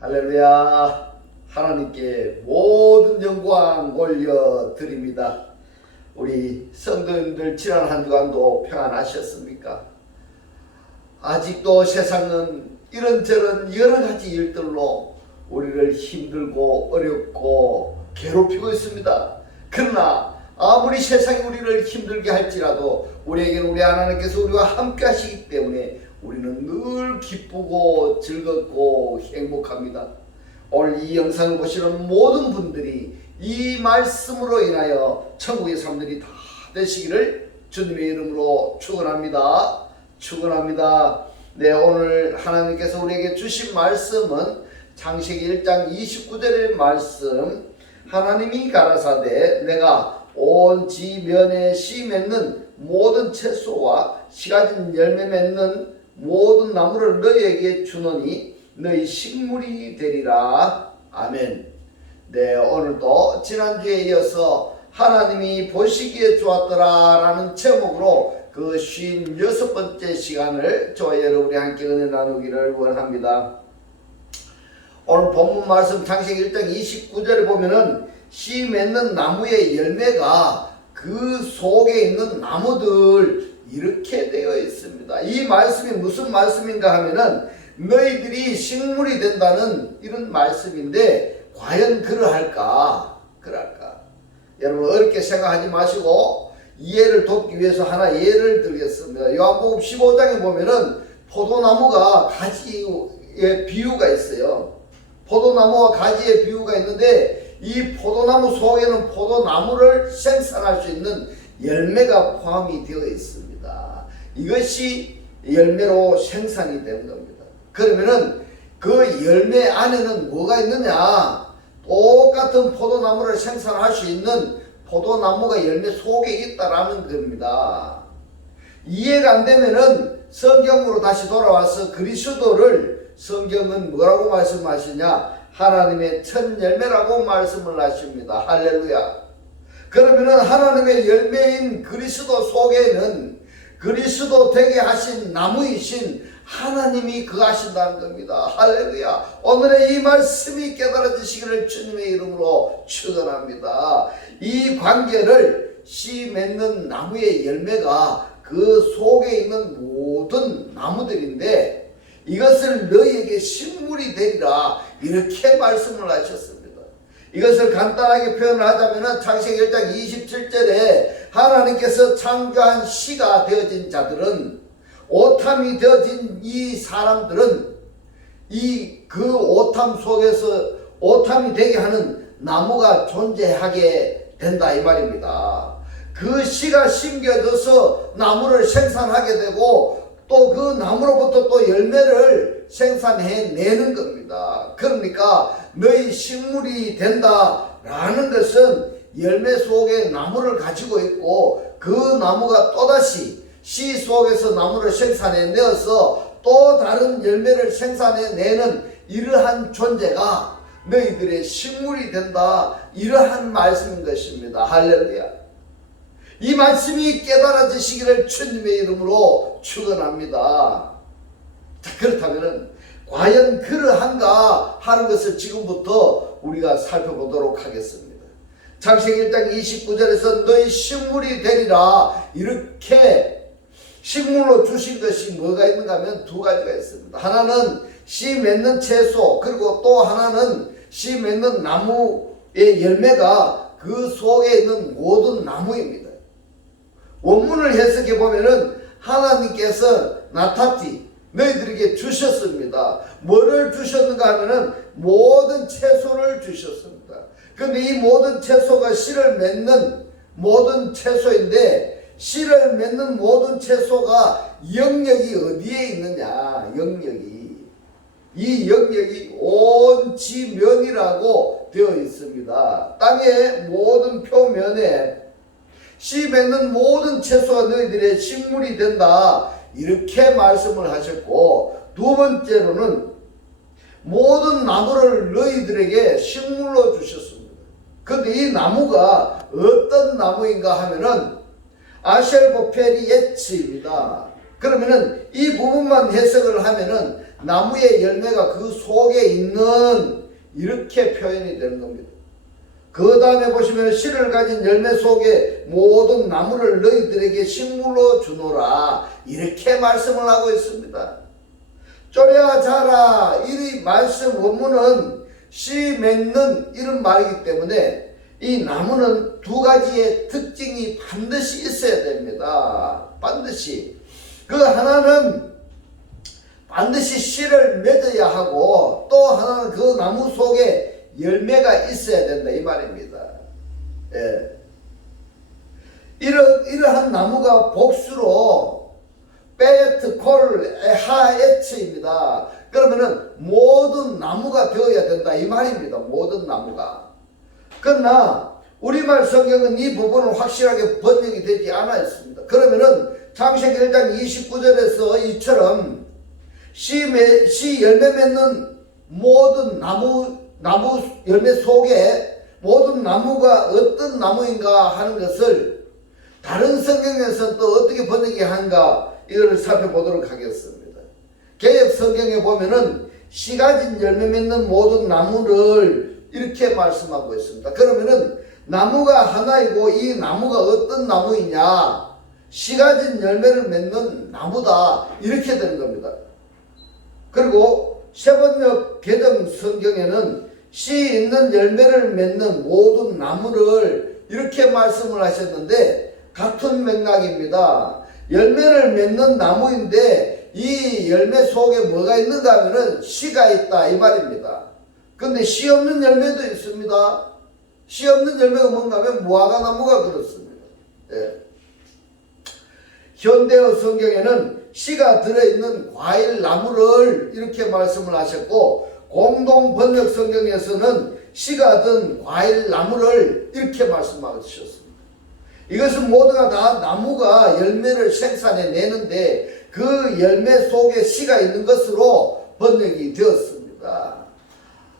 할렐루야. 하나님께 모든 영광 올려드립니다. 우리 성도님들 지난 한 주간도 평안하셨습니까? 아직도 세상은 이런저런 여러가지 일들로 우리를 힘들고 어렵고 괴롭히고 있습니다. 그러나 아무리 세상이 우리를 힘들게 할지라도 우리에게는 우리 하나님께서 우리와 함께 하시기 때문에 우리는 늘 기쁘고 즐겁고 행복합니다. 오늘 이 영상을 보시는 모든 분들이 이 말씀으로 인하여 천국의 사람들이 다 되시기를 주님의 이름으로 축원합니다. 축원합니다. 네, 오늘 하나님께서 우리에게 주신 말씀은 창세기 1장 29절의 말씀. 하나님이 가라사대 내가 온 지면에 씨 맺는 모든 채소와 씨 가진 열매 맺는 모든 나무를 너희에게 주노니 너희 식물이 되리라. 아멘. 네, 오늘도 지난주에 이어서 하나님이 보시기에 좋았더라 라는 제목으로 그 56번째 시간을 저와 여러분이 함께 은혜 나누기를 원합니다. 오늘 본문 말씀 창세기 1장 29절에 보면은 씨 맺는 나무의 열매가 그 속에 있는 나무들 이렇게 되어 있습니다. 이 말씀이 무슨 말씀인가 하면은 너희들이 식물이 된다는 이런 말씀인데 과연 그러할까? 그럴까? 여러분 어렵게 생각하지 마시고 이해를 돕기 위해서 하나 예를 들겠습니다. 요한복음 15장에 보면은 포도나무가 가지의 비유가 있어요. 포도나무와 가지의 비유가 있는데 이 포도나무 속에는 포도나무를 생산할 수 있는 열매가 포함이 되어 있습니다. 이것이 열매로 생산이 되는 겁니다. 그러면은 그 열매 안에는 뭐가 있느냐? 똑같은 포도나무를 생산할 수 있는 포도나무가 열매 속에 있다라는 겁니다. 이해가 안 되면은 성경으로 다시 돌아와서 그리스도를 성경은 뭐라고 말씀하시냐? 하나님의 첫 열매라고 말씀을 하십니다. 할렐루야. 그러면은 하나님의 열매인 그리스도 속에는 그리스도 되게 하신 나무이신 하나님이 거하신다는 겁니다. 할렐루야. 오늘의 이 말씀이 깨달아지시기를 주님의 이름으로 축원합니다. 이 관계를 씨 맺는 나무의 열매가 그 속에 있는 모든 나무들인데 이것을 너희에게 식물이 되리라 이렇게 말씀을 하셨습니다. 이것을 간단하게 표현을 하자면 창세기 1장 27절에 하나님께서 창조한 씨가 되어진 자들은 오탐이 되어진 이 사람들은 그 오탐 속에서 오탐이 되게 하는 나무가 존재하게 된다 이 말입니다. 그 씨가 심겨져서 나무를 생산하게 되고 또 그 나무로부터 또 열매를 생산해내는 겁니다. 그러니까 너희 식물이 된다라는 것은 열매 속에 나무를 가지고 있고 그 나무가 또다시 씨 속에서 나무를 생산해내어서 또 다른 열매를 생산해내는 이러한 존재가 너희들의 식물이 된다 이러한 말씀인 것입니다. 할렐루야. 이 말씀이 깨달아지시기를 주님의 이름으로 축원합니다. 자, 그렇다면 과연 그러한가 하는 것을 지금부터 우리가 살펴보도록 하겠습니다. 창세기 1장 29절에서 너희 식물이 되리라 이렇게 식물로 주신 것이 뭐가 있는가 하면 두 가지가 있습니다. 하나는 씨 맺는 채소 그리고 또 하나는 씨 맺는 나무의 열매가 그 속에 있는 모든 나무입니다. 원문을 해석해 보면은 하나님께서 나타티 너희들에게 주셨습니다. 뭐를 주셨는가 하면은 모든 채소를 주셨습니다. 근데 이 모든 채소가 씨를 맺는 모든 채소인데 씨를 맺는 모든 채소가 영역이 어디에 있느냐? 이 영역이 온 지면이라고 되어 있습니다. 땅의 모든 표면에 씨 맺는 모든 채소가 너희들의 식물이 된다 이렇게 말씀을 하셨고 두 번째로는 모든 나무를 너희들에게 식물로 주셨습니다. 그런데 이 나무가 어떤 나무인가 하면은 아셀보페리에츠입니다. 그러면은 이 부분만 해석을 하면은 나무의 열매가 그 속에 있는 이렇게 표현이 되는 겁니다. 그 다음에 보시면 씨를 가진 열매 속에 모든 나무를 너희들에게 식물로 주노라 이렇게 말씀을 하고 있습니다. 쪼랴 자라 이 말씀 원문은 씨 맺는 이런 말이기 때문에 이 나무는 두 가지의 특징이 반드시 있어야 됩니다. 반드시. 그 하나는 반드시 씨를 맺어야 하고 또 하나는 그 나무 속에 열매가 있어야 된다 이 말입니다. 예. 이러한 나무가 복수로 베트 콜 하에츠입니다. 그러면은 모든 나무가 되어야 된다 이 말입니다. 모든 나무가. 그러나 우리말 성경은 이 부분을 확실하게 번역이 되지 않아 있습니다. 그러면은 창세기 1장 29절에서 이처럼 씨 열매 맺는 모든 나무 열매 속에 모든 나무가 어떤 나무인가 하는 것을 다른 성경에서는 또 어떻게 번역이 한가 이걸 살펴보도록 하겠습니다. 개역 성경에 보면은 씨 가진 열매 맺는 모든 나무를 이렇게 말씀하고 있습니다. 그러면은 나무가 하나이고 이 나무가 어떤 나무이냐? 씨 가진 열매를 맺는 나무다 이렇게 되는 겁니다. 그리고 세번역 개정 성경에는 씨 있는 열매를 맺는 모든 나무를 이렇게 말씀을 하셨는데 같은 맥락입니다. 열매를 맺는 나무인데 이 열매 속에 뭐가 있는가 하면은 씨가 있다 이 말입니다. 근데 씨 없는 열매도 있습니다. 씨 없는 열매가 뭔가 하면 무화과 나무가 그렇습니다. 예. 현대어 성경에는 씨가 들어있는 과일 나무를 이렇게 말씀을 하셨고 공동 번역 성경에서는 씨가 든 과일 나무를 이렇게 말씀하셨습니다. 이것은 모두가 다 나무가 열매를 생산해 내는데 그 열매 속에 씨가 있는 것으로 번역이 되었습니다.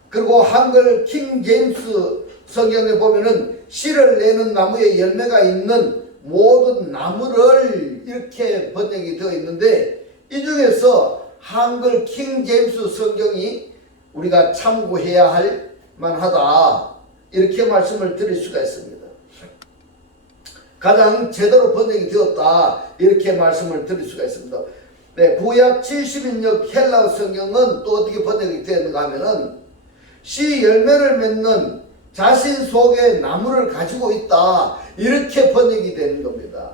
그리고 한글 킹 제임스 성경에 보면은 씨를 내는 나무에 열매가 있는 모든 나무를 이렇게 번역이 되어 있는데 이 중에서 한글 킹 제임스 성경이 우리가 참고해야 할 만하다 이렇게 말씀을 드릴 수가 있습니다. 가장 제대로 번역이 되었다 이렇게 말씀을 드릴 수가 있습니다. 네, 구약 70인역 헬라어 성경은 또 어떻게 번역이 되었는가 하면은 씨 열매를 맺는 자신 속에 나무를 가지고 있다 이렇게 번역이 되는 겁니다.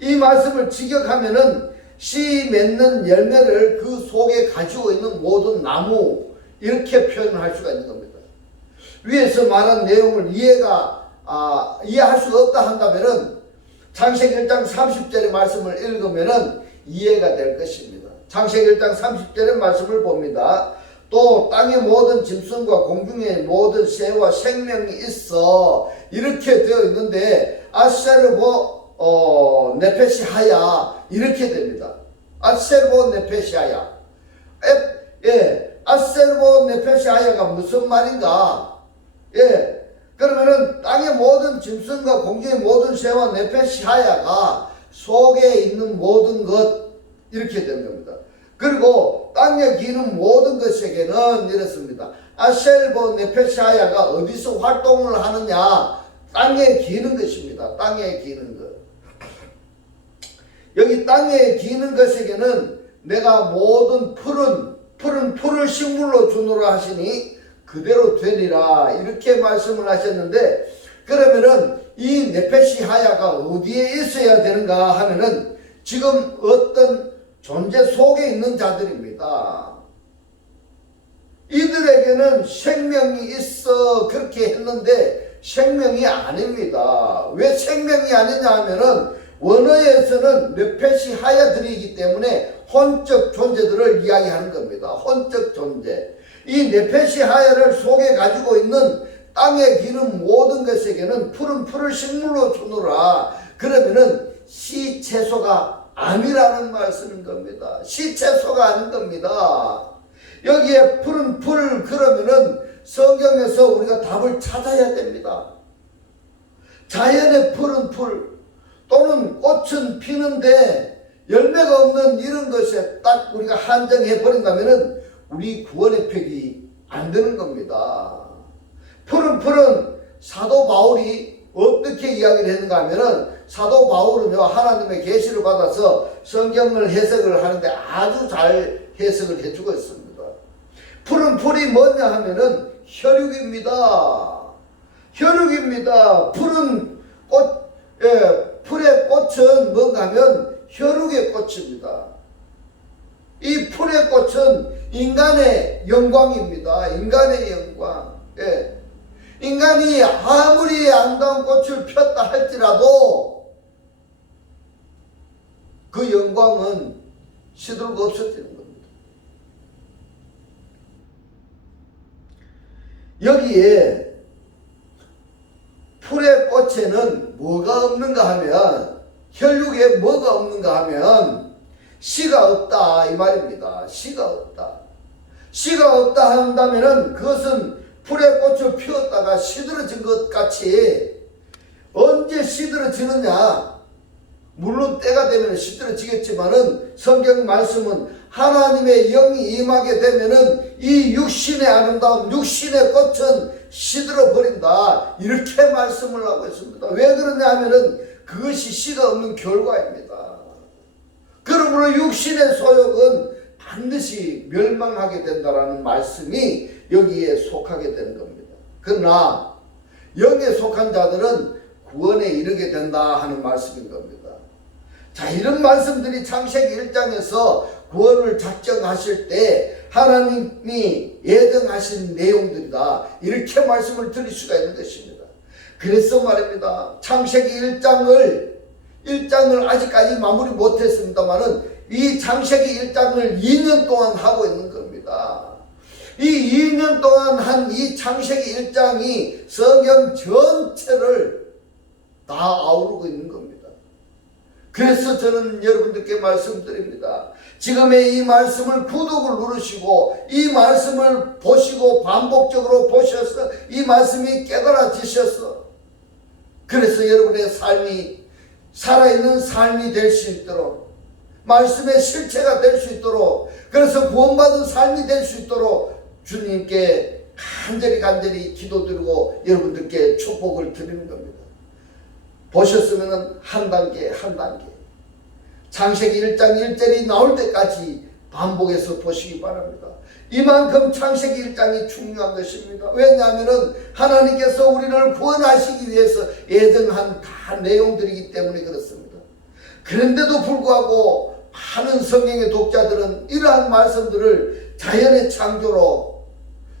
이 말씀을 직역하면은 씨 맺는 열매를 그 속에 가지고 있는 모든 나무 이렇게 표현할 수가 있는 겁니다. 위에서 말한 내용을 이해할 수가 없다 한다면은 창세기 1장 30절의 말씀을 읽으면은 이해가 될 것입니다. 창세기 1장 30절의 말씀을 봅니다. 또 땅의 모든 짐승과 공중의 모든 새와 생명이 있어 이렇게 되어 있는데 아세르보 네페시하야 이렇게 됩니다. 아세르보 네페시하야. 아세르보 네페시하야가 무슨 말인가? 그러면은 땅의 모든 짐승과 공중의 모든 새와 네페시하야가 속에 있는 모든 것 이렇게 된 겁니다. 그리고 땅에 기는 모든 것에게는 이렇습니다. 아셀보 네페시아야가 어디서 활동을 하느냐? 땅에 기는 것입니다. 땅에 기는 것. 여기 땅에 기는 것에게는 내가 모든 푸른 풀을 식물로 주노라 하시니 그대로 되리라 이렇게 말씀을 하셨는데 그러면은 이 네페시하야가 어디에 있어야 되는가 하면은 지금 어떤 존재 속에 있는 자들입니다. 이들에게는 생명이 있어 그렇게 했는데 생명이 아닙니다. 왜 생명이 아니냐 하면은 원어에서는 네페시하야들이기 때문에 혼적 존재들을 이야기하는 겁니다. 혼적 존재. 이 네페시하야를 속에 가지고 있는 땅에 기는 모든 것에게는 푸른 풀을 식물로 주노라. 그러면은 씨 채소가 아니라는 말씀인 겁니다. 씨 채소가 아닌 겁니다. 여기에 푸른 풀 그러면은 성경에서 우리가 답을 찾아야 됩니다. 자연의 푸른 풀 또는 꽃은 피는데 열매가 없는 이런 것에 딱 우리가 한정해 버린다면은 우리 구원의 팩이 안 되는 겁니다. 푸른 사도 바울이 어떻게 이야기를 했는가 하면은, 사도 바울은요 하나님의 계시를 받아서 성경을 해석을 하는데 아주 잘 해석을 해주고 있습니다. 푸른 풀이 뭐냐 하면은 혈육입니다. 혈육입니다. 푸른 꽃, 풀의 꽃은 뭔가 하면 혈육의 꽃입니다. 이 풀의 꽃은 인간의 영광입니다. 인간의 영광. 인간이 아무리 아름다운 꽃을 폈다 할지라도 그 영광은 시들고 없어지는 겁니다. 여기에 풀의 꽃에는 뭐가 없는가 하면, 혈육에 뭐가 없는가 하면 씨가 없다 이 말입니다. 씨가 없다. 씨가 없다 한다면은 그것은 풀의 꽃을 피웠다가 시들어진 것 같이, 언제 시들어지느냐, 물론 때가 되면 시들어지겠지만은 성경 말씀은 하나님의 영이 임하게 되면은 이 육신의 아름다운 육신의 꽃은 시들어 버린다, 이렇게 말씀을 하고 있습니다. 왜 그러냐 하면은 그것이 씨가 없는 결과입니다. 그러므로 육신의 소욕은 반드시 멸망하게 된다라는 말씀이 여기에 속하게 되는 겁니다. 그러나 영에 속한 자들은 구원에 이르게 된다 하는 말씀인 겁니다. 자, 이런 말씀들이 창세기 1장에서 구원을 작정하실 때 하나님이 예정하신 내용들이다, 이렇게 말씀을 드릴 수가 있는 것입니다. 그래서 말입니다, 창세기 1장을 아직까지 마무리 못했습니다만은 이 창세기 1장을 2년 동안 하고 있는 겁니다. 이 2년 동안 한 이 창세기 1장이 성경 전체를 다 아우르고 있는 겁니다. 그래서 저는 여러분들께 말씀드립니다. 지금의 이 말씀을 구독을 누르시고 이 말씀을 보시고 반복적으로 보셔서 이 말씀이 깨달아지셔서, 그래서 여러분의 삶이 살아있는 삶이 될 수 있도록, 말씀의 실체가 될 수 있도록, 그래서 구원받은 삶이 될 수 있도록 주님께 간절히 기도드리고 여러분들께 축복을 드리는 겁니다. 보셨으면 한 단계 창세기 1장 1절이 나올 때까지 반복해서 보시기 바랍니다. 이만큼 창세기 1장이 중요한 것입니다. 왜냐하면 하나님께서 우리를 구원하시기 위해서 예정한 다 내용들이기 때문에 그렇습니다. 그런데도 불구하고 많은 성경의 독자들은 이러한 말씀들을 자연의 창조로,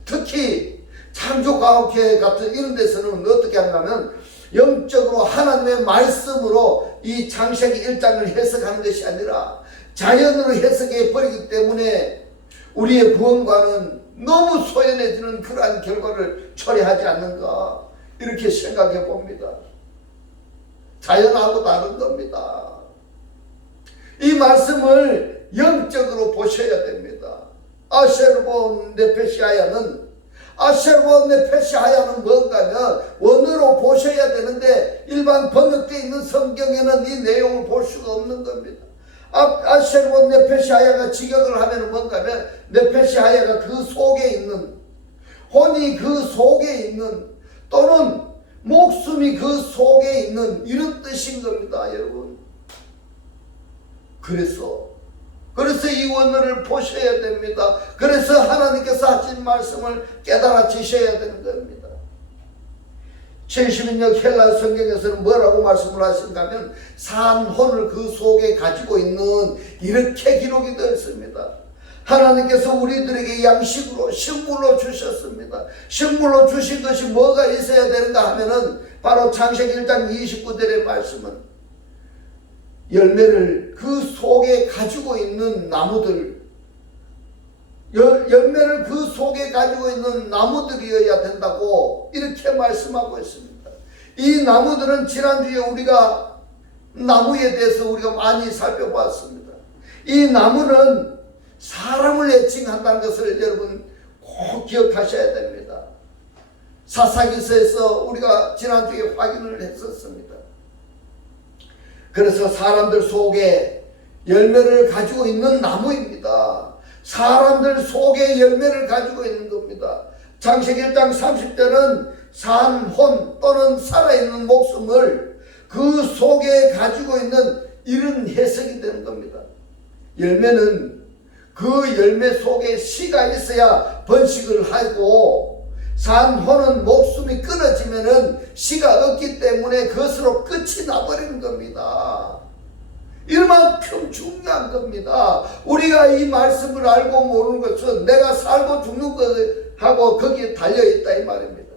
특히 창조과학회 같은 이런 데서는 어떻게 하냐면 영적으로 하나님의 말씀으로 이 창세기 1장을 해석하는 것이 아니라 자연으로 해석해 버리기 때문에 우리의 구원과는 너무 소연해지는 그러한 결과를 초래하지 않는가, 이렇게 생각해 봅니다. 자연하고 다른 겁니다. 이 말씀을 영적으로 보셔야 됩니다. 아셀본 네페시하야는 뭔가 하면 원어로 보셔야 되는데 일반 번역되어 있는 성경에는 이 내용을 볼 수가 없는 겁니다. 아셀본 네페시하야가 직역을 하면 뭔가 하면 네페시하야가 그 속에 있는, 혼이 그 속에 있는, 또는 목숨이 그 속에 있는, 이런 뜻인 겁니다, 여러분. 그래서 이 원어를 보셔야 됩니다. 그래서 하나님께서 하신 말씀을 깨달아지셔야 되는 겁니다. 70인역 헬라 성경에서는 뭐라고 말씀을 하신가 하면 산혼을 그 속에 가지고 있는, 이렇게 기록이 되어 있습니다. 하나님께서 우리들에게 양식으로 식물로 주셨습니다. 식물로 주신 것이 뭐가 있어야 되는가 하면은 바로 창세기 1장 29절의 말씀은 열매를 그 속에 가지고 있는 나무들, 열매를 그 속에 가지고 있는 나무들이어야 된다고 이렇게 말씀하고 있습니다. 이 나무들은 지난주에 우리가 나무에 대해서 우리가 많이 살펴봤습니다. 이 나무는 사람을 애칭한다는 것을 여러분 꼭 기억하셔야 됩니다. 사사기서에서 우리가 지난주에 확인을 했었습니다. 그래서 사람들 속에 열매를 가지고 있는 나무입니다. 사람들 속에 열매를 가지고 있는 겁니다. 창세기 1장 30절은 산혼 또는 살아있는 목숨을 그 속에 가지고 있는 이런 해석이 되는 겁니다. 열매는 그 열매 속에 씨가 있어야 번식을 하고, 산혼은 목숨이 끊어지면은 씨가 없기 때문에 그것으로 끝이 나버리는 겁니다. 이만큼 중요한 겁니다. 우리가 이 말씀을 알고 모르는 것은 내가 살고 죽는 것하고 거기에 달려있다 이 말입니다.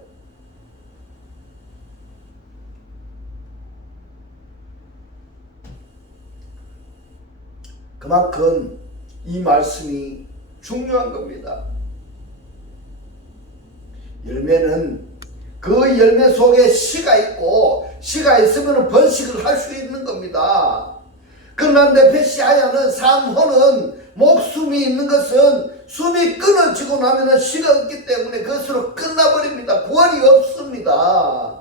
그만큼 이 말씀이 중요한 겁니다. 열매는 그 열매 속에 씨가 있고, 씨가 있으면 번식을 할 수 있는 겁니다. 그러나 네페시아야는 산혼은 목숨이 있는 것은 숨이 끊어지고 나면 씨가 없기 때문에 그것으로 끝나버립니다. 구원이 없습니다.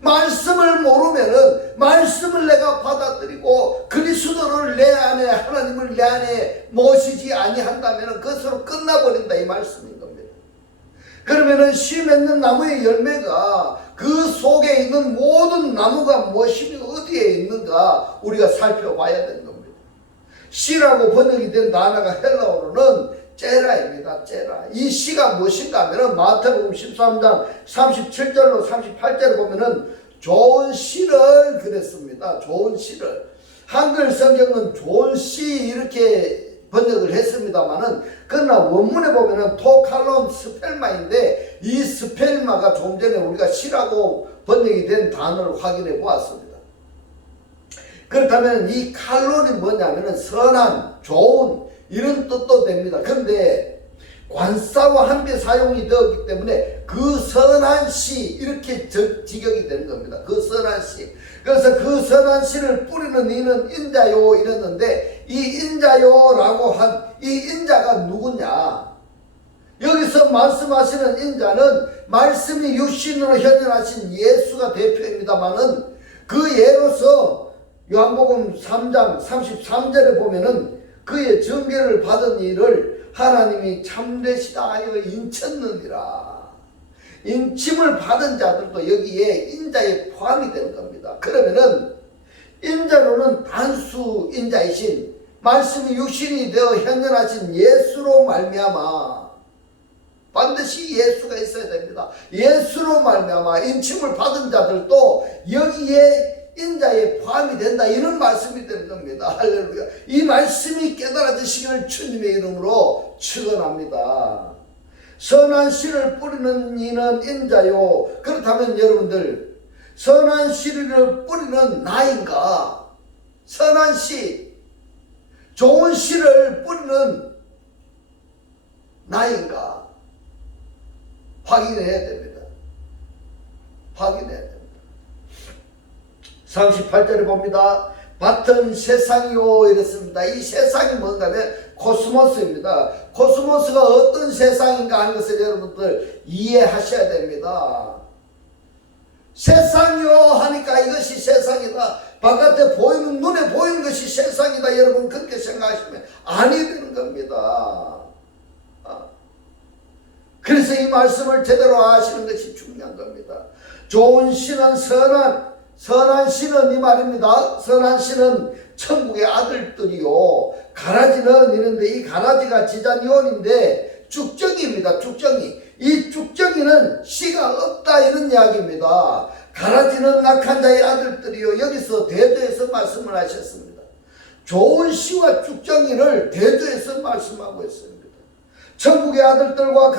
말씀을 모르면은, 말씀을 내가 받아들이고 그리스도를 내 안에, 하나님을 내 안에 모시지 아니한다면 그것으로 끝나버린다 이 말씀인 겁니다. 그러면은 씨 맺는 나무의 열매가 그 속에 있는 모든 나무가 무엇이며 어디에 있는가 우리가 살펴봐야 되는 겁니다. 씨라고 번역이 된 단어가 헬라어로는 제라입니다. 제라. 이 씨가 무엇인가 하면은 마태복음 13장 37절로 38절을 보면은 좋은 씨를 그랬습니다. 좋은 씨를. 한글 성경은 좋은 씨 이렇게 번역을 했습니다만은, 그러나 원문에 보면은 토칼론 스펠마인데, 이 스펠마가 좀 전에 우리가 씨라고 번역이 된 단어를 확인해 보았습니다. 그렇다면 이 칼론이 뭐냐면은 선한, 좋은 이런 뜻도 됩니다. 그런데 관사와 함께 사용이 되었기 때문에 그 선한 씨 이렇게 직역이 되는 겁니다. 그 선한 씨. 그래서 그 선한 씨를 뿌리는 이는 인자요 이랬는데, 이 인자요라고 한 이 인자가 누구냐? 여기서 말씀하시는 인자는 말씀이 육신으로 현현하신 예수가 대표입니다만은, 그 예로서 요한복음 3장 33절에 보면은 그의 증거를 받은 이를 하나님이 참되시다 하여 인쳤느니라. 인침을 받은 자들도 여기에 인자에 포함이 되는 겁니다. 그러면은 인자로는 단수 인자이신, 말씀이 육신이 되어 현현하신 예수로 말미암아, 반드시 예수가 있어야 됩니다. 예수로 말미암아 인침을 받은 자들도 여기에 인자에 포함이 된다, 이런 말씀이 되는 겁니다. 할렐루야. 이 말씀이 깨달아지시기를 주님의 이름으로 축원합니다. 선한 씨를 뿌리는 이는 인자요. 그렇다면 여러분들, 선한 씨를 뿌리는 나인가? 선한 씨, 좋은 씨를 뿌리는 나인가? 확인해야 됩니다. 확인해야 됩니다. 38절에 봅니다. 밭은 세상이요 이랬습니다. 이 세상이 뭔가 하면 코스모스입니다. 코스모스가 어떤 세상인가 하는 것을 여러분들 이해하셔야 됩니다. 세상이요 하니까 이것이 세상이다, 바깥에 보이는, 눈에 보이는 것이 세상이다, 여러분 그렇게 생각하시면 아니 되는 겁니다. 그래서 이 말씀을 제대로 아시는 것이 중요한 겁니다. 좋은 씨는 선한 씨는 이 말입니다. 선한 씨는 천국의 아들들이요. 가라지는 이런데, 이 가라지가 지자니온인데 쭉정이입니다. 쭉정이. 이 쭉정이는 씨가 없다 이런 이야기입니다. 가라지는 악한 자의 아들들이요. 여기서 대조해서 말씀을 하셨습니다. 좋은 씨와 쭉정이를 대조해서 말씀하고 있습니다. 천국의 아들들과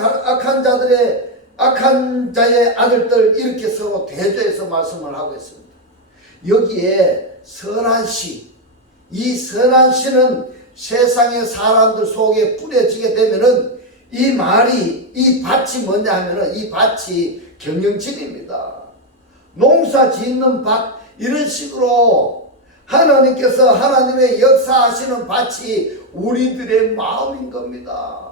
악한 자의 아들들 이렇게 서로 대조해서 말씀을 하고 있습니다. 여기에 선한 씨, 이 선한 씨는 세상의 사람들 속에 뿌려지게 되면은 이 말이, 이 밭이 뭐냐 하면은 이 밭이 경영진입니다. 농사 짓는 밭, 이런 식으로 하나님께서 하나님의 역사하시는 밭이 우리들의 마음인 겁니다.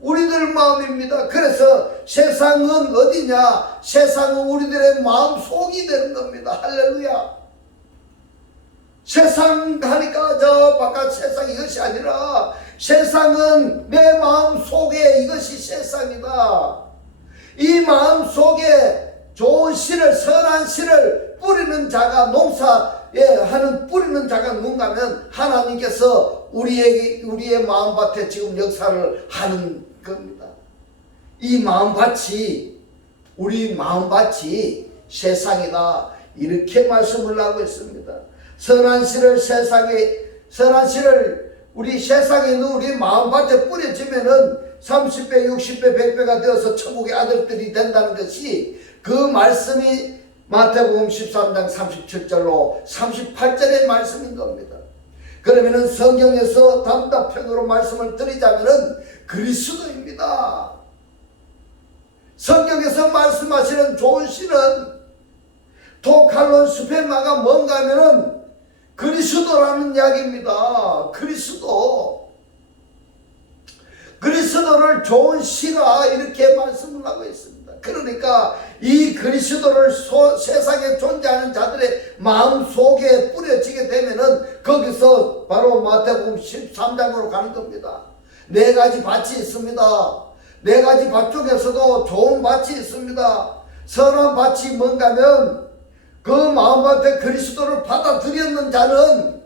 우리들 마음입니다. 그래서 세상은 어디냐? 세상은 우리들의 마음 속이 되는 겁니다. 할렐루야. 세상 하니까 저 바깥 세상 이것이 아니라 세상은 내 마음 속에 이것이 세상이다. 이 마음 속에 좋은 씨를, 선한 씨를 뿌리는 자가, 농사에 하는 뿌리는 자가 누군가 하면 하나님께서 우리의 마음밭에 지금 역사를 하는 겁니다. 이 마음밭이, 우리 마음밭이 세상이다. 이렇게 말씀을 하고 있습니다. 선한 씨를 우리 세상에 있는 우리 마음밭에 뿌려지면은 30배, 60배, 100배가 되어서 천국의 아들들이 된다는 것이 그 말씀이 마태복음 13장 37절로 38절의 말씀인 겁니다. 그러면은 성경에서 단답형으로 말씀을 드리자면은 그리스도입니다. 성경에서 말씀하시는 좋은 씨는 토칼론 스페마가 뭔가 하면은 그리스도라는 이야기입니다. 그리스도를 좋은 씨라 이렇게 말씀을 하고 있습니다. 그러니까 이 그리스도를 세상에 존재하는 자들의 마음속에 뿌려지게 되면은 거기서 바로 마태복음 13장으로 가는 겁니다. 네 가지 밭이 있습니다. 네 가지 밭 중에서도 좋은 밭이 있습니다. 선한 밭이 뭔가 하면 그 마음밭에 그리스도를 받아들였는 자는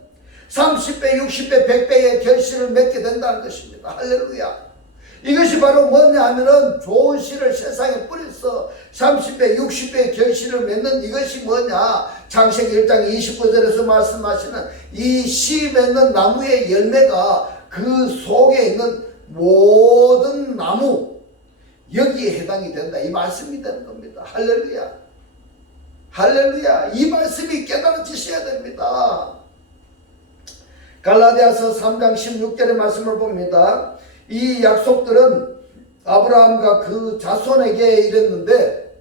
30배, 60배, 100배의 결실을 맺게 된다는 것입니다. 할렐루야. 이것이 바로 뭐냐 하면은 좋은 씨를 세상에 뿌려서 30배, 60배의 결실을 맺는 이것이 뭐냐. 창세기 1장 29절에서 말씀하시는 이 씨 맺는 나무의 열매가 그 속에 있는 모든 나무, 여기에 해당이 된다. 이 말씀이 되는 겁니다. 할렐루야. 할렐루야. 이 말씀이 깨달아지셔야 됩니다. 갈라디아서 3장 16절의 말씀을 봅니다. 이 약속들은 아브라함과 그 자손에게 이랬는데,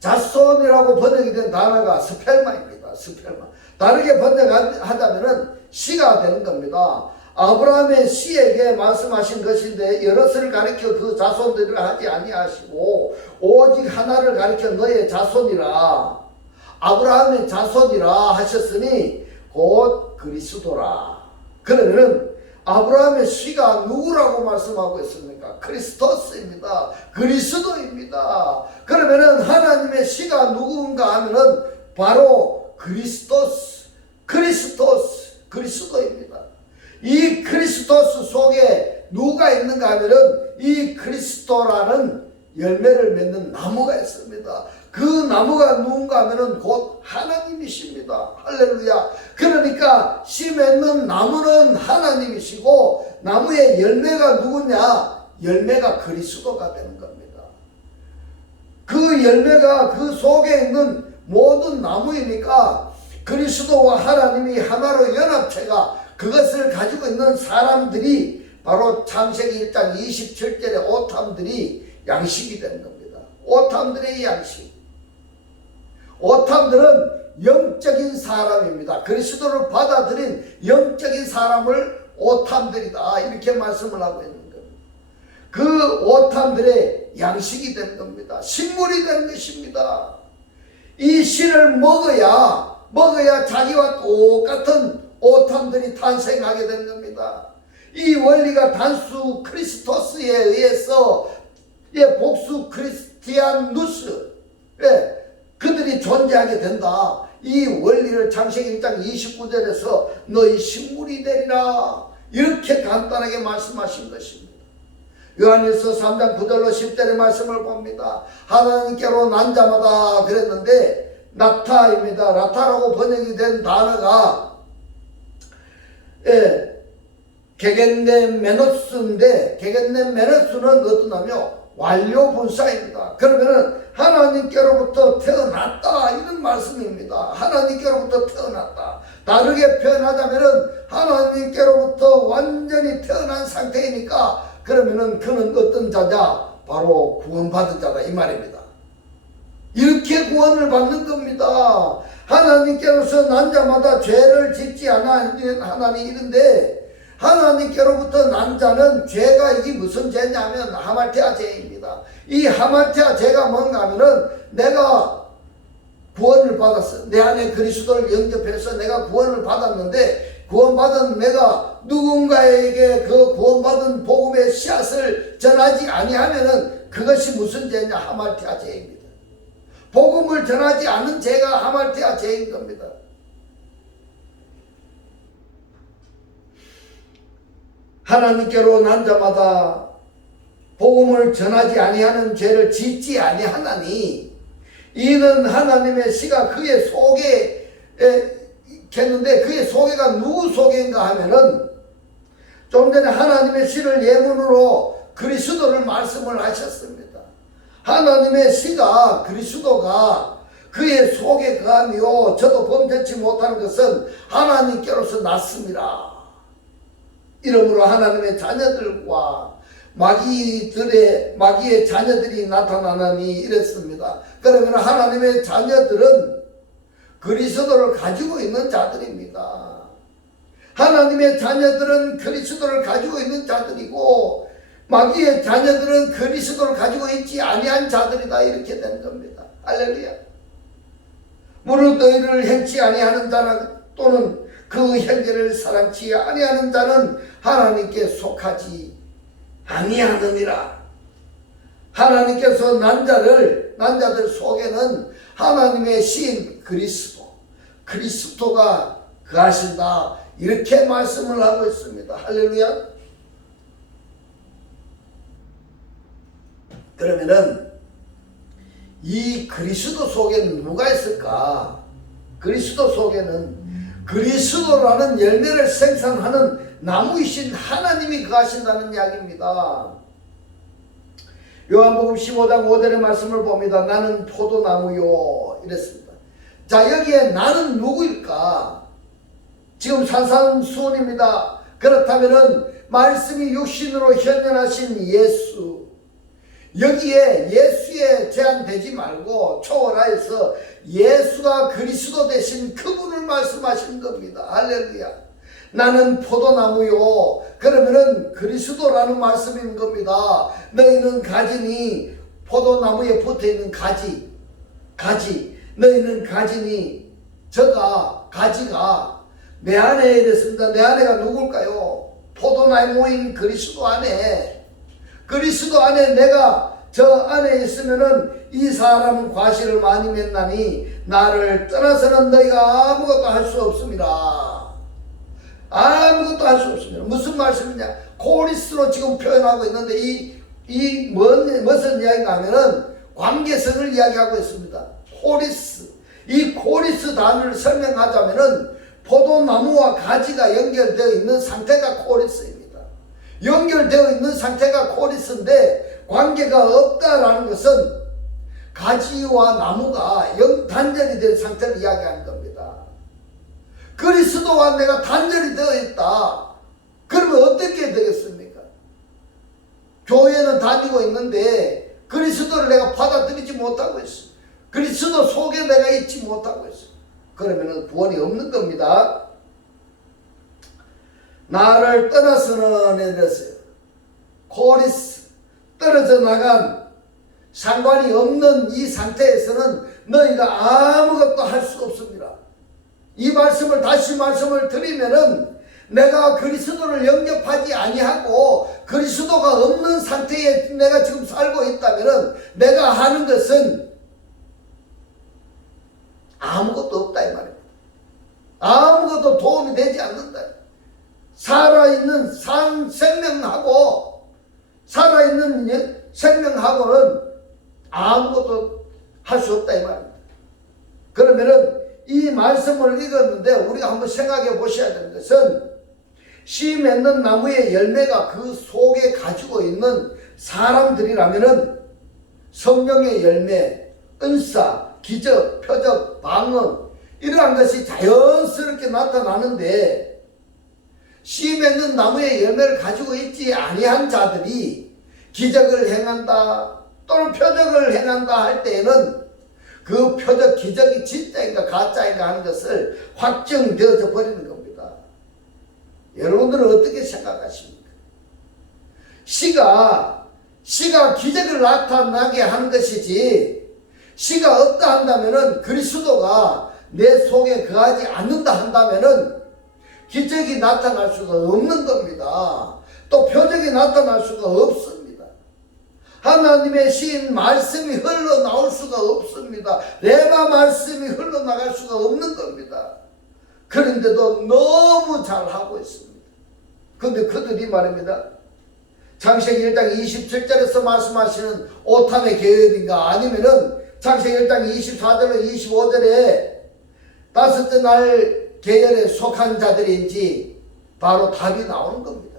자손이라고 번역이 된 단어가 스펠마입니다. 스펠마. 다르게 번역하자면은 씨가 되는 겁니다. 아브라함의 씨에게 말씀하신 것인데 여럿을 가리켜 그 자손들을 하지 아니하시고 오직 하나를 가리켜 너의 자손이라, 아브라함의 자손이라 하셨으니 곧 그리스도라. 그러면은 아브라함의 씨가 누구라고 말씀하고 있습니까? 그리스도스입니다. 그리스도입니다. 그러면은 하나님의 씨가 누구인가 하면은 바로 그리스도입니다. 이 그리스도스 속에 누가 있는가 하면은 이 그리스도라는 열매를 맺는 나무가 있습니다. 그 나무가 누군가 하면은 곧 하나님이십니다. 할렐루야. 그러니까 씨 맺는 나무는 하나님이시고 나무의 열매가 누구냐? 열매가 그리스도가 되는 겁니다. 그 열매가 그 속에 있는 모든 나무이니까 그리스도와 하나님이 하나로 연합체가, 그것을 가지고 있는 사람들이 바로 창세기 1장 27절의 오탐들이 양식이 되는 겁니다. 오탐들의 양식. 오탐들은 영적인 사람입니다. 그리스도를 받아들인 영적인 사람을 오탐들이다. 이렇게 말씀을 하고 있는 겁니다. 그 오탐들의 양식이 되는 겁니다. 식물이 되는 것입니다. 이 씨를 먹어야 자기와 똑같은 오탐들이 탄생하게 되는 겁니다. 이 원리가 단수 크리스토스에 의해서 복수 크리스티안누스, 그들이 존재하게 된다. 이 원리를 창세기 1장 29절에서 너희 식물이 되리라 이렇게 간단하게 말씀하신 것입니다. 요한일서 3장 9절로 10절의 말씀을 봅니다. 하나님께로 난 자마다 그랬는데 나타입니다. 나타라고 번역이 된 단어가 게겐넨 메노스인데, 게겐넨 메노스는 어떠냐며 완료 분사입니다. 그러면은 하나님께로부터 태어났다 이런 말씀입니다. 하나님께로부터 태어났다. 다르게 표현하자면은 하나님께로부터 완전히 태어난 상태이니까 그러면은 그는 어떤 자냐? 바로 구원받은 자다 이 말입니다. 이렇게 구원을 받는 겁니다. 하나님께로서 난 자마다 죄를 짓지 않아 하나님 이른데, 하나님께로부터 난 자는 죄가 이게 무슨 죄냐면 하말테아 죄입니다. 이 하말테아 죄가 뭔가 하면은 내가 구원을 받았어. 내 안에 그리스도를 영접해서 내가 구원을 받았는데 구원받은 내가 누군가에게 그 구원받은 복음의 씨앗을 전하지 아니하면은 그것이 무슨 죄냐? 하말티아 죄입니다. 복음을 전하지 않은 죄가 하말티아 죄인 겁니다. 하나님께로 난 자마다 복음을 전하지 아니하는 죄를 짓지 아니하나니 이는 하나님의 씨가 그의 속에 있겠는데 그의 소개가 누구 소개인가 하면은 좀 전에 하나님의 씨를 예문으로 그리스도를 말씀을 하셨습니다. 하나님의 씨가 그리스도가 그의 속에 거하며 저도 범죄치 못하는 것은 하나님께로서 났습니다. 이러므로 하나님의 자녀들과 마귀의 자녀들이 나타나니 이랬습니다. 그러면 하나님의 자녀들은 그리스도를 가지고 있는 자들입니다. 하나님의 자녀들은 그리스도를 가지고 있는 자들이고 마귀의 자녀들은 그리스도를 가지고 있지 아니한 자들이다. 이렇게 된 겁니다. 할렐루야. 무릇 너희를 행치 아니하는 자나 또는 그 형제를 사랑치 아니하는 자는 하나님께 속하지 아니하느니라. 하나님께서 난자들 속에는 하나님의 씨인 그리스도가 거하신다. 이렇게 말씀을 하고 있습니다. 할렐루야. 그러면은 이 그리스도 속에는 누가 있을까? 그리스도 속에는 그리스도라는 열매를 생산하는 나무이신 하나님이 거하신다는 이야기입니다. 요한복음 15장 5절의 말씀을 봅니다. 나는 포도나무요 이랬습니다. 자, 여기에 나는 누구일까? 지금 산산수훈입니다. 그렇다면은 말씀이 육신으로 현현하신 예수, 여기에 예수에 제한되지 말고 초월하여서 예수가 그리스도 되신 그분을 말씀하시는 겁니다. 할렐루야. 나는 포도나무요. 그러면은 그리스도라는 말씀인 겁니다. 너희는 가지니, 포도나무에 붙어있는 가지 너희는 가지니, 가지가 내 안에 이랬습니다. 내 안에가 누굴까요? 포도나무인 그리스도 안에, 내가 저 안에 있으면은 이 사람은 과실을 많이 맺나니 나를 떠나서는 너희가 아무것도 할 수 없습니다. 아무것도 할 수 없습니다. 무슨 말씀이냐? 코리스로 지금 표현하고 있는데 무슨 이야기가 하면은 관계성을 이야기하고 있습니다. 이 코리스 단어를 설명하자면은 포도나무와 가지가 연결되어 있는 상태가 코리스입니다. 연결되어 있는 상태가 코리스인데 관계가 없다라는 것은 가지와 나무가 단절이 된 상태를 이야기하는 겁니다. 그리스도와 내가 단절이 되어 있다. 그러면 어떻게 되겠습니까? 교회는 다니고 있는데 그리스도를 내가 받아들이지 못하고 있어. 그리스도 속에 내가 있지 못하고 있어. 그러면 구원이 없는 겁니다. 나를 떠나서는 이랬어요. 코리스, 떨어져 나간 상관이 없는 이 상태에서는 너희가 아무것도 할 수 없습니다. 이 말씀을 다시 말씀을 드리면은 내가 그리스도를 영접하지 아니하고 그리스도가 없는 상태에 내가 지금 살고 있다면은 내가 하는 것은 아무것도 없다 이 말입니다. 아무것도 도움이 되지 않는다. 살아있는 생명하고는 아무것도 할 수 없다 이 말입니다. 그러면은 이 말씀을 읽었는데 우리가 한번 생각해 보셔야 되는 것은 씨 맺는 나무의 열매가 그 속에 가지고 있는 사람들이라면은 성령의 열매, 은사, 기적, 표적, 방언 이러한 것이 자연스럽게 나타나는데 씨 맺는 나무의 열매를 가지고 있지 아니한 자들이 기적을 행한다 또는 표적을 행한다 할 때에는 그 표적 기적이 진짜인가 가짜인가 하는 것을 확정되어져 버리는 겁니다. 여러분들은 어떻게 생각하십니까? 씨가 기적을 나타나게 하는 것이지 씨가 없다 한다면은 그리스도가 내 속에 거하지 않는다 한다면은 기적이 나타날 수가 없는 겁니다. 또 표적이 나타날 수가 없습니다. 하나님의 신 말씀이 흘러나올 수가 없습니다. 레마 말씀이 흘러나갈 수가 없는 겁니다. 그런데도 너무 잘하고 있습니다. 그런데 그들이 말입니다. 창세기 1장 27절에서 말씀하시는 오탐의 계열인가, 아니면은 창세기 1장 24절로 25절에 다섯째 날 계열에 속한 자들인지 바로 답이 나오는 겁니다.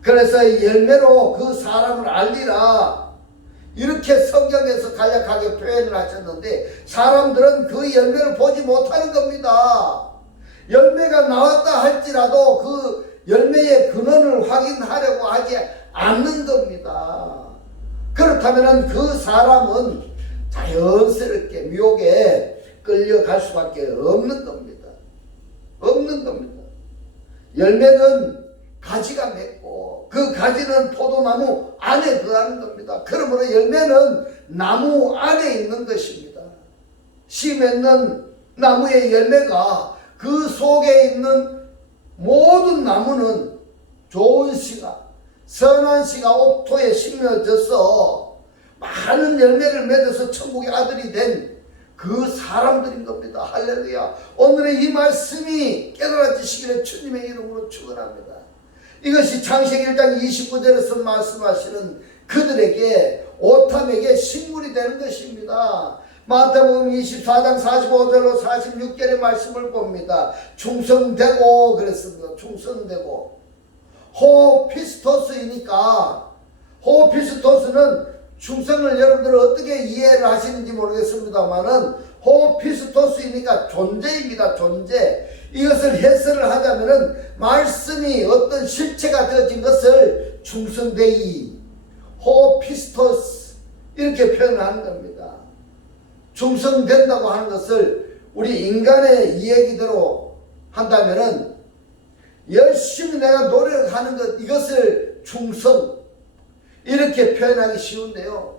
그래서 열매로 그 사람을 알리라, 이렇게 성경에서 간략하게 표현을 하셨는데 사람들은 그 열매를 보지 못하는 겁니다. 열매가 나왔다 할지라도 그 열매의 근원을 확인하려고 하지 않는 겁니다. 그렇다면 그 사람은 자연스럽게 미혹에 끌려갈 수밖에 없는 겁니다. 없는 겁니다. 열매는 가지가 맺고 그 가지는 포도나무 안에 거하는 겁니다. 그러므로 열매는 나무 안에 있는 것입니다. 씨 맺는 나무의 열매가 그 속에 있는 모든 나무는 좋은 씨가, 선한 씨가 옥토에 심어져서 많은 열매를 맺어서 천국의 아들이 된 그 사람들인 겁니다. 할렐루야. 오늘의 이 말씀이 깨달아지시기를 주님의 이름으로 축원합니다. 이것이 창세기 1장 29절에서 말씀하시는 그들에게, 오탐에게 식물이 되는 것입니다. 마태복음 24장 45절로 46절의 말씀을 봅니다. 충성되고 그랬습니다. 충성되고. 호피스토스이니까, 호피스토스는 충성을 여러분들 어떻게 이해를 하시는지 모르겠습니다만은 호피스토스이니까 존재입니다. 존재. 이것을 해설을 하자면은 말씀이 어떤 실체가 되어진 것을 충성되이, 호피스토스, 이렇게 표현하는 겁니다. 충성된다고 하는 것을 우리 인간의 이야기대로 한다면은 열심히 내가 노력하는 것, 이것을 충성, 이렇게 표현하기 쉬운데요.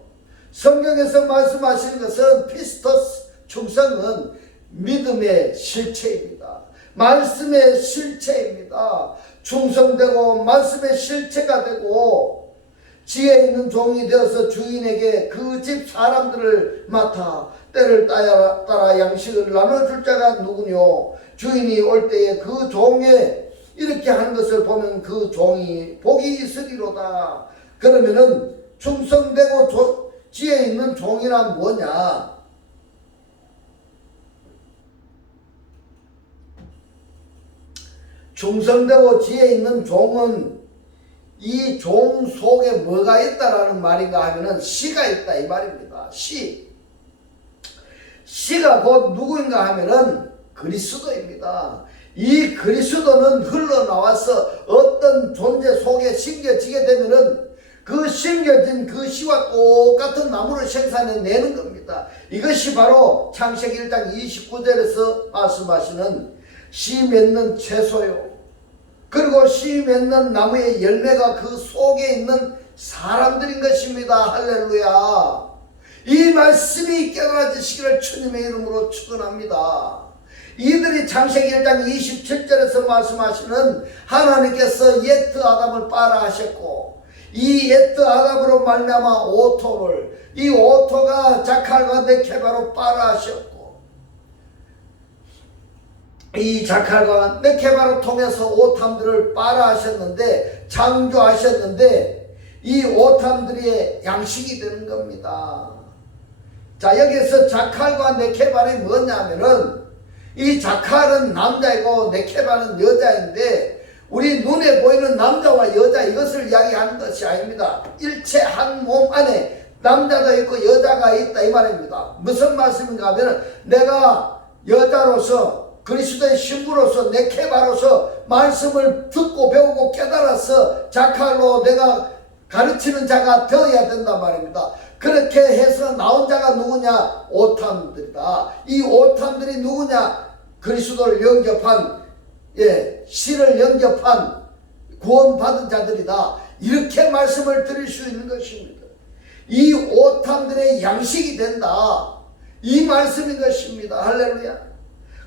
성경에서 말씀하시는 것은 피스토스, 충성은 믿음의 실체입니다. 말씀의 실체입니다. 충성되고 말씀의 실체가 되고 지혜 있는 종이 되어서 주인에게 그 집 사람들을 맡아 때를 따라 양식을 나눠줄 자가 누구뇨? 주인이 올 때에 그 종에 이렇게 하는 것을 보면 그 종이 복이 있으리로다. 그러면은 충성되고 지혜 있는 종이란 뭐냐? 충성되고 지혜 있는 종은 이 종 속에 뭐가 있다라는 말인가 하면은 씨가 있다 이 말입니다. 씨가 곧 누구인가 하면은 그리스도입니다. 이 그리스도는 흘러나와서 어떤 존재 속에 심겨지게 되면은 그 심겨진 그 씨와 똑같은 나무를 생산해내는 겁니다. 이것이 바로 창세기 1장 29절에서 말씀하시는 씨 맺는 채소요. 그리고 씨 맺는 나무의 열매가 그 속에 있는 사람들인 것입니다. 할렐루야. 이 말씀이 깨달아지시기를 주님의 이름으로 축원합니다. 이들이 창세기 1장 27절에서 말씀하시는 하나님께서 옛 아담을 빠라 하셨고 이 옛 아담으로 말미암아 오토를, 이 오토가 자칼과 네케바로 빠라 하셨고 이 자칼과 네케바로 통해서 오탐들을 빠라 하셨는데, 창조하셨는데 이 오탐들의 양식이 되는 겁니다. 자, 여기서 자칼과 네케바는 뭐냐면은 이 자칼은 남자이고 네케바는 여자인데 우리 눈에 보이는 남자와 여자 이것을 이야기하는 것이 아닙니다. 일체 한 몸 안에 남자도 있고 여자가 있다 이 말입니다. 무슨 말씀인가 하면 내가 여자로서 그리스도의 신부로서 네케바로서 말씀을 듣고 배우고 깨달아서 자칼로 내가 가르치는 자가 되어야 된단 말입니다. 그렇게 해서 나온 자가 누구냐? 오탐들이다. 이 오탐들이 누구냐? 그리스도를 영접한, 씨를 영접한 구원받은 자들이다. 이렇게 말씀을 드릴 수 있는 것입니다. 이 오탐들의 양식이 된다. 이 말씀인 것입니다. 할렐루야.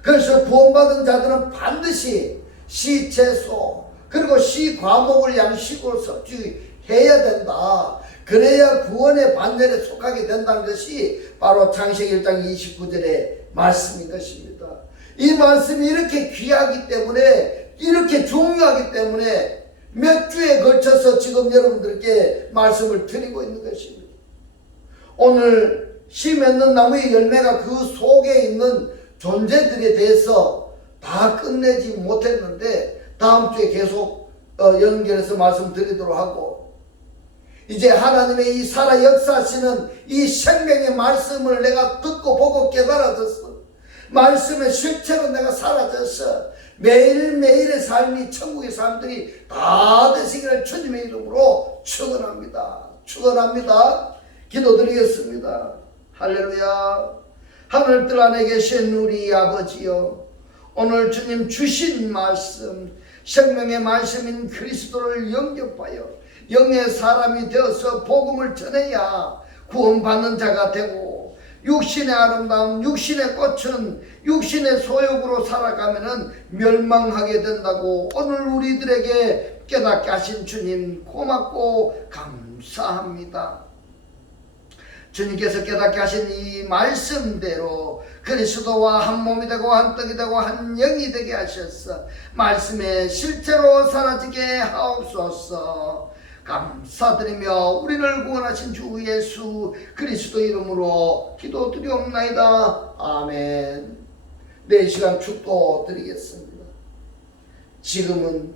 그래서 구원받은 자들은 반드시 시 채소, 그리고 시 과목을 양식으로 섭취해야 된다. 그래야 구원의 반열에 속하게 된다는 것이 바로 창세기 1장 29절의 말씀인 것입니다. 이 말씀이 이렇게 귀하기 때문에, 이렇게 중요하기 때문에 몇 주에 걸쳐서 지금 여러분들께 말씀을 드리고 있는 것입니다. 오늘 씨 맺는 나무의 열매가 그 속에 있는 존재들에 대해서 다 끝내지 못했는데 다음 주에 계속 연결해서 말씀드리도록 하고, 이제 하나님의 이 살아 역사하시는 이 생명의 말씀을 내가 듣고 보고 깨달아졌어. 말씀의 실체로 내가 사라졌어. 매일매일의 삶이 천국의 사람들이 다 되시기를 주님의 이름으로 축원합니다. 축원합니다. 기도드리겠습니다. 할렐루야. 하늘들 안에 계신 우리 아버지여, 오늘 주님 주신 말씀, 생명의 말씀인 그리스도를 영접하여 영의 사람이 되어서 복음을 전해야 구원받는 자가 되고, 육신의 아름다움, 육신의 꽃은 육신의 소욕으로 살아가면은 멸망하게 된다고 오늘 우리들에게 깨닫게 하신 주님 고맙고 감사합니다. 주님께서 깨닫게 하신 이 말씀대로 그리스도와 한 몸이 되고 한 떡이 되고 한 영이 되게 하셔서 말씀의 실체로 사라지게 하옵소서. 감사드리며 우리를 구원하신 주 예수 그리스도 이름으로 기도드리옵나이다. 아멘. 네, 이 시간 축도드리겠습니다. 지금은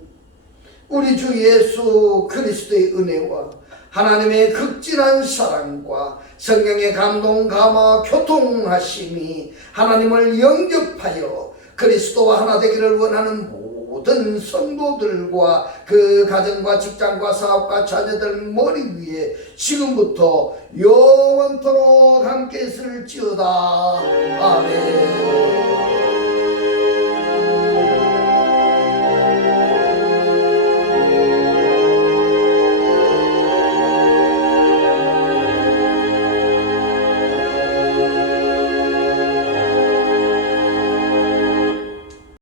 우리 주 예수 그리스도의 은혜와 하나님의 극진한 사랑과 성령의 감동, 감화, 교통하심이 하나님을 영접하여 그리스도와 하나 되기를 원하는 모든 성도들과 그 가정과 직장과 사업과 자녀들 머리 위에 지금부터 영원토록 함께 있을지어다. 아멘.